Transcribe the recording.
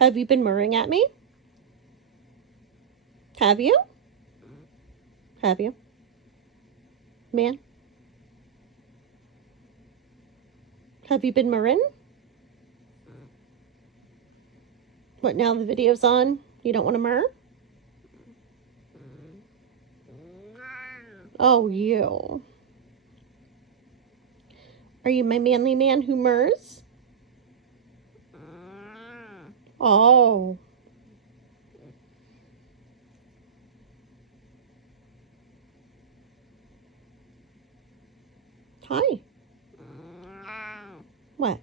Have you been murring at me? Have you? Have you? Man? Have you been murring? What, now the video's on? You don't want to murr? Oh, you. Are you my manly man who murrs? Oh. Hi. What?